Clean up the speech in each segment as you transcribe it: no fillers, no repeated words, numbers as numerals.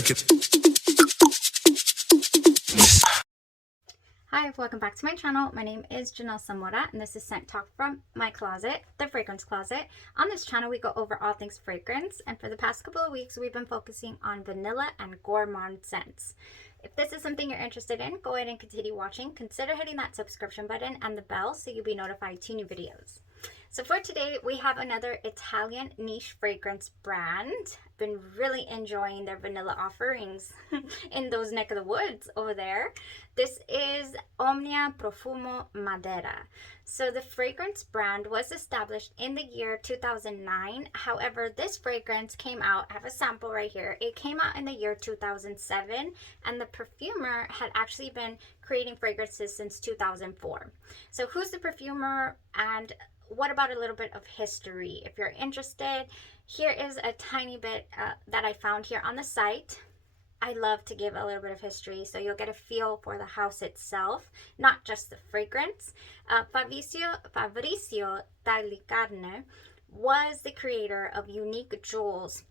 check it. Hi, welcome back to my channel. My name is Janelle Zamora, and this is Scent Talk from my closet, the fragrance closet. On this channel, we go over all things fragrance, and for the past couple of weeks, we've been focusing on vanilla and gourmand scents. If this is something you're interested in, go ahead and continue watching. Consider hitting that subscription button and the bell so you'll be notified to new videos. So for today, we have another Italian niche fragrance brand. Been really enjoying their vanilla offerings in those neck of the woods over there. This is OMNIA Profumo Madera. So the fragrance brand was established in the year 2009. However, this fragrance came out, I have a sample right here. It came out in the year 2007, and the perfumer had actually been creating fragrances since 2004. So who's the perfumer, and what about a little bit of history? If you're interested, here is a tiny bit that I found here on the site. I love to give a little bit of history so you'll get a feel for the house itself, not just the fragrance. Fabrizio Taglicarne was the creator of Unique Jewels.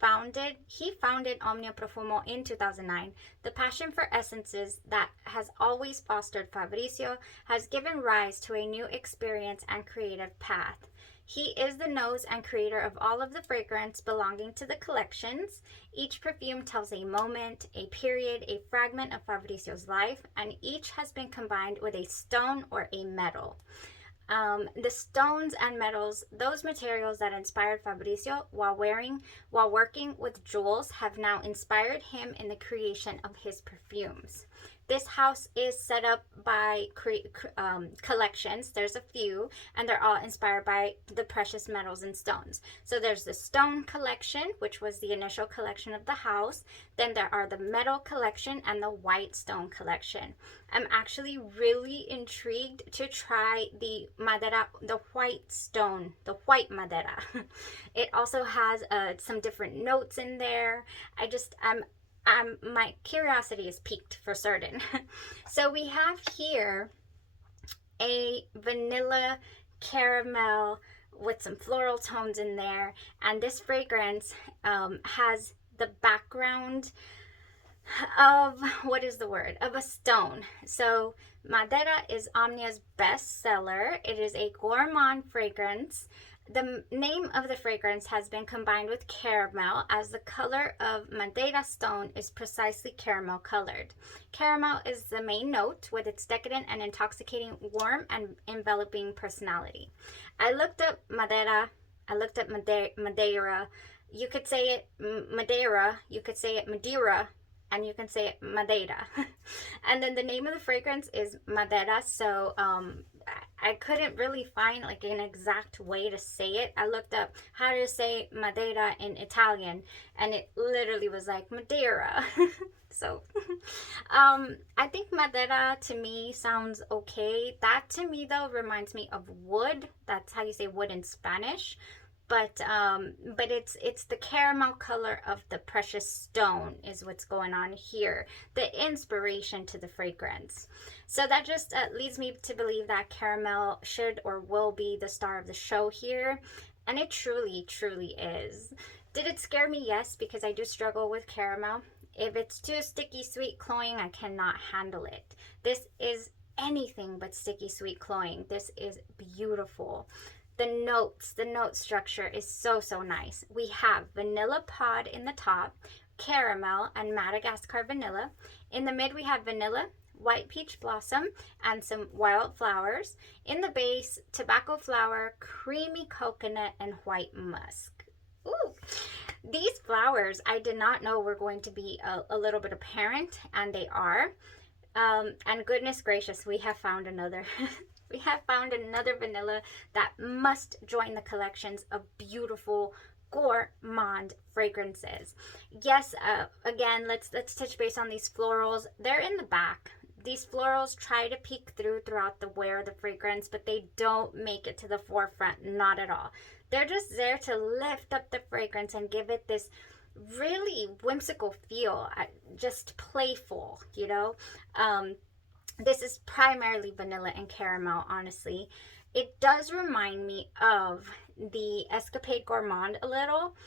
He founded Omnia Profumo in 2009. The passion for essences that has always fostered Fabrizio has given rise to a new experience and creative path. He is the nose and creator of all of the fragrance belonging to the collections. Each perfume tells a moment, a period, a fragment of Fabrizio's life, and each has been combined with a stone or a metal. The stones and metals, those materials that inspired Fabrizio while working with jewels, have now inspired him in the creation of his perfumes. This house is set up by collections. There's a few, and they're all inspired by the precious metals and stones. So there's the stone collection, which was the initial collection of the house. Then there are the metal collection and the white stone collection. I'm actually really intrigued to try the Madera, the white stone, the white Madera. It also has some different notes in there. My curiosity is piqued for certain. So we have here a vanilla caramel with some floral tones in there, and this fragrance has the background of, of a stone. So Madera is Omnia's best seller. It is a gourmand fragrance. The name of the fragrance has been combined with caramel, as the color of Madera stone is precisely caramel colored. Caramel is the main note, with its decadent and intoxicating, warm and enveloping personality. I looked up Madera. I looked up Madeira. You could say it Madeira. You could say it Madeira. And you can say it Madeira. And then the name of the fragrance is Madera. So I couldn't really find like an exact way to say it. I looked up how to say Madeira in Italian, and it literally was like Madeira. So I think Madeira to me sounds okay. That to me though reminds me of wood. That's how you say wood in Spanish. But it's the caramel color of the precious stone is what's going on here, the inspiration to the fragrance. So that just leads me to believe that caramel should or will be the star of the show here, and it truly is. Did it scare me? Yes, because I do struggle with caramel. If it's too sticky, sweet, cloying, I cannot handle it. This is anything but sticky, sweet, cloying. This is beautiful. The note structure is so nice. We have vanilla pod in the top, caramel and Madagascar vanilla. In the mid, we have vanilla, white peach blossom, and some wild flowers. In the base, tobacco flower, creamy coconut, and white musk. Ooh! These flowers, I did not know were going to be a little bit apparent, and they are. And goodness gracious, we have found another. We have found another vanilla that must join the collections of beautiful gourmand fragrances. Yes, again, let's touch base on these florals. They're in the back. These florals try to peek throughout the wear of the fragrance, but they don't make it to the forefront, not at all. They're just there to lift up the fragrance and give it this really whimsical feel, just playful, you know. This is primarily vanilla and caramel, honestly. It does remind me of the Escapade Gourmand a little,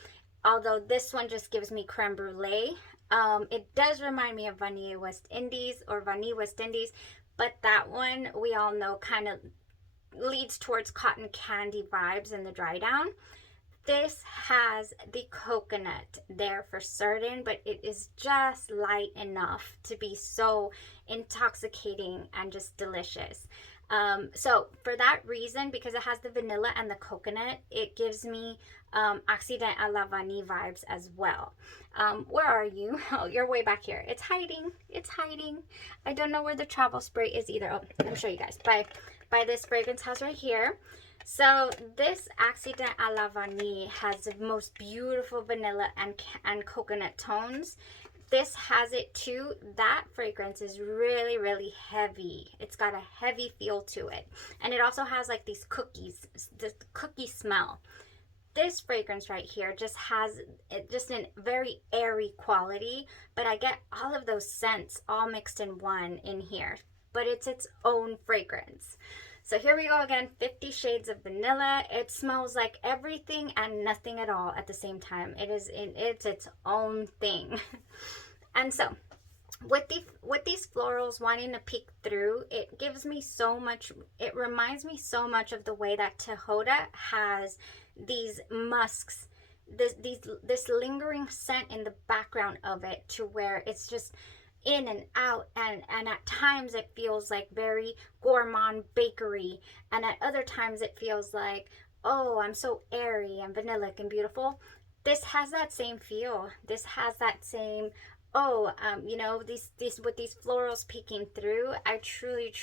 although this one just gives me creme brulee. It does remind me of Vanilla West Indies or Vanilla West Indies, but that one we all know kind of leads towards cotton candy vibes in the dry down. This has the coconut there for certain, but it is just light enough to be so intoxicating and just delicious. So for that reason, because it has the vanilla and the coconut, it gives me Accident à la Vanille vibes as well. Where are you? Oh, you're way back here. It's hiding. It's hiding. I don't know where the travel spray is either. Oh, let me show you guys. By this fragrance house right here. So this Accident à la Vanille has the most beautiful vanilla and coconut tones. This has it too. That fragrance is really, really heavy. It's got a heavy feel to it. And it also has like these cookies, the cookie smell. This fragrance right here just has just a very airy quality, but I get all of those scents all mixed in one in here. But it's its own fragrance. So here we go again, 50 Shades of Vanilla. It smells like everything and nothing at all at the same time. It's its own thing. And so with these florals wanting to peek through, it gives me so much, it reminds me so much of the way that Tejoda has these musks, this lingering scent in the background of it, to where it's just in and out, and at times it feels like very gourmand bakery, and at other times it feels like, oh, I'm so airy and vanillic and beautiful. This has that same feel. This has that same, oh, you know, these with these florals peeking through. I truly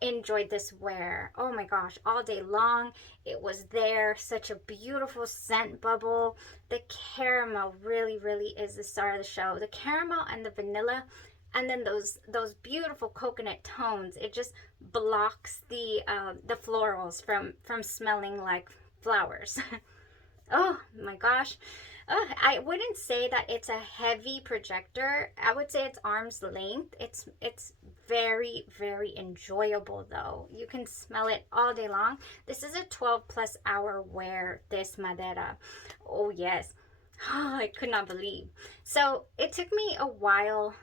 enjoyed this wear. Oh my gosh, all day long it was there. Such a beautiful scent bubble. The caramel really is the star of the show. The caramel and the vanilla, and then those beautiful coconut tones. It just blocks the florals from smelling like flowers. Oh my gosh. I wouldn't say that it's a heavy projector. I would say it's arm's length. It's very enjoyable though. You can smell it all day long. This is a 12+ hour wear, this Madera. Oh yes. Oh, I could not believe. So it took me a while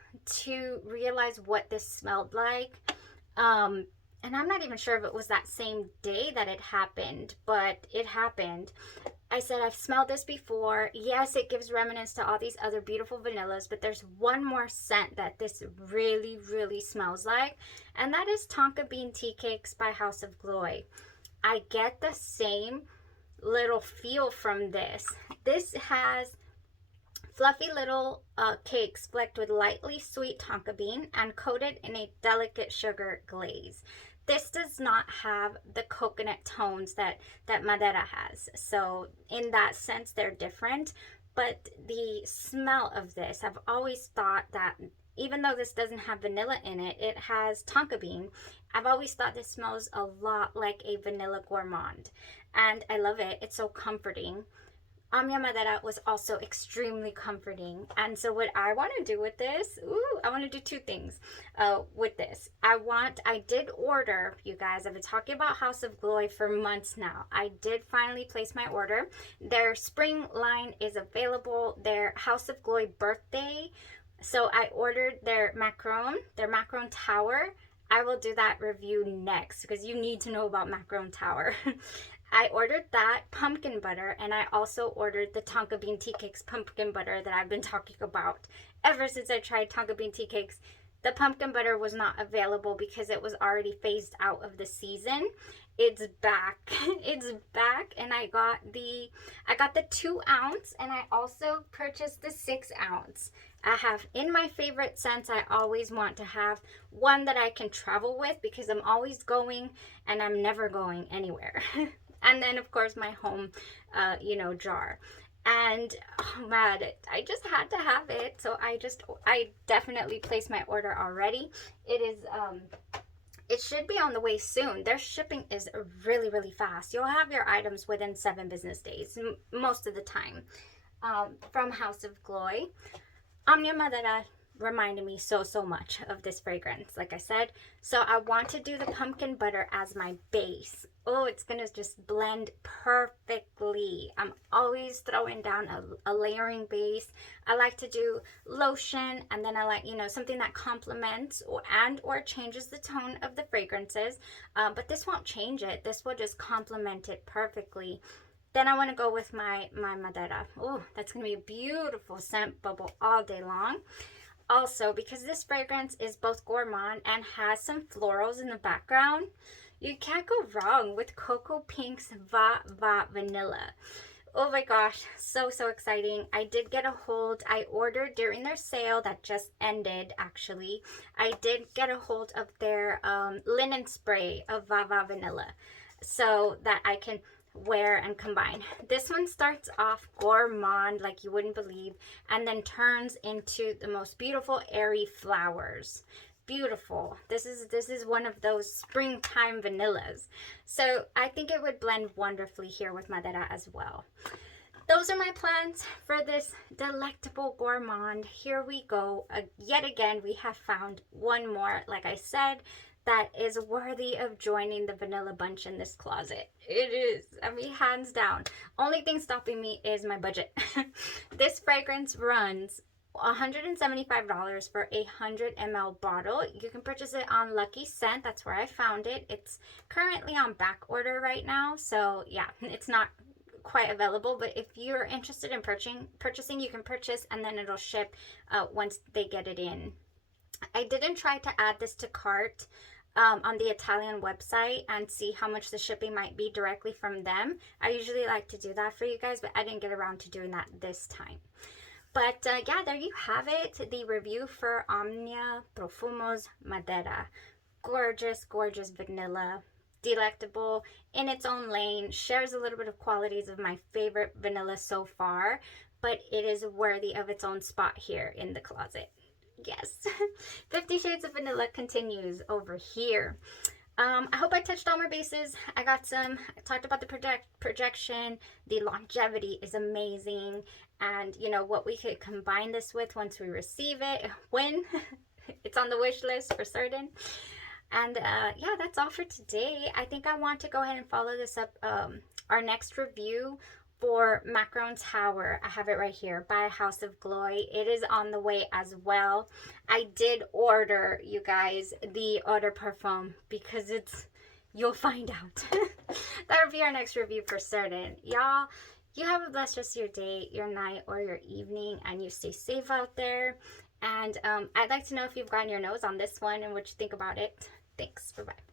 to realize what this smelled like. And I'm not even sure if it was that same day that it happened, but it happened. I said, I've smelled this before. Yes, it gives remnants to all these other beautiful vanillas, but there's one more scent that this really smells like, and that is Tonka Bean Tea Cakes by House of Gloi. I get the same little feel from this. This has fluffy little cakes flecked with lightly sweet tonka bean and coated in a delicate sugar glaze. This does not have the coconut tones that Madera has. So in that sense, they're different. But the smell of this, I've always thought that even though this doesn't have vanilla in it, it has tonka bean. I've always thought this smells a lot like a vanilla gourmand. And I love it. It's so comforting. OMNIA Madera was also extremely comforting. And so what I want to do with this, I want to do two things with this. I did order, you guys, I've been talking about House of Gloi for months now. I did finally place my order. Their spring line is available, their House of Gloi birthday. So I ordered their Macron Tower. I will do that review next because you need to know about Macron Tower. I ordered that pumpkin butter, and I also ordered the Tonka Bean Tea Cakes pumpkin butter that I've been talking about ever since I tried Tonka Bean Tea Cakes. The pumpkin butter was not available because it was already phased out of the season. It's back. It's back, and I got the 2 ounce, and I also purchased the 6 ounce. I have, in my favorite scents, I always want to have one that I can travel with because I'm always going and I'm never going anywhere. And then of course my home, jar. And oh man, I just had to have it. So I definitely placed my order already. It should be on the way soon. Their shipping is really fast. You'll have your items within 7 business days, most of the time. From House of Gloi. OMNIA Madera, reminded me so much of this fragrance, like I said. So I want to do the pumpkin butter as my base. Oh, it's gonna just blend perfectly. I'm always throwing down a layering base. I like to do lotion, and then I like, you know, something that complements or changes the tone of the fragrances. But this won't change it. This will just complement it perfectly. Then I want to go with my Madera. Oh, that's going to be a beautiful scent bubble all day long. Also, because this fragrance is both gourmand and has some florals in the background, you can't go wrong with Coco Pink's Va Va Vanilla. Oh my gosh, so exciting. I did get a hold, I ordered during their sale that just ended actually. I did get a hold of their linen spray of Va Va Vanilla so that I can wear and combine. This one starts off gourmand like you wouldn't believe, and then turns into the most beautiful airy flowers. Beautiful. This is one of those springtime vanillas. So I think it would blend wonderfully here with Madera as well. Those are my plans for this delectable gourmand. Here we go. Yet again, we have found one more, like I said, that is worthy of joining the vanilla bunch in this closet. It is. I mean, hands down. Only thing stopping me is my budget. This fragrance runs $175 for a 100 ml bottle. You can purchase it on Luckyscent. That's where I found it. It's currently on back order right now. So yeah, it's not quite available, but if you're interested in purchasing, you can purchase, and then it'll ship once they get it in. I didn't try to add this to cart on the Italian website and see how much the shipping might be directly from them. I usually like to do that for you guys, but I didn't get around to doing that this time. But yeah, there you have it, the review for OMNIA Profumo Madera. Gorgeous, gorgeous vanilla, delectable in its own lane, shares a little bit of qualities of my favorite vanilla so far, but it is worthy of its own spot here in the closet. Yes. 50 Shades of Vanilla continues over here. I hope I touched all my bases. I talked about the projection. The longevity is amazing. And, you know, what we could combine this with once we receive it, when it's on the wish list for certain. And yeah, that's all for today. I think I want to go ahead and follow this up. Our next review for Macron Tower, I have it right here, by Haus of Gloi. It is on the way as well. I did order, you guys, the eau de parfum because you'll find out. That'll be our next review for certain. Y'all, you have a blessed rest of your day, your night, or your evening, and you stay safe out there. And I'd like to know if you've gotten your nose on this one and what you think about it. Thanks. Bye-bye.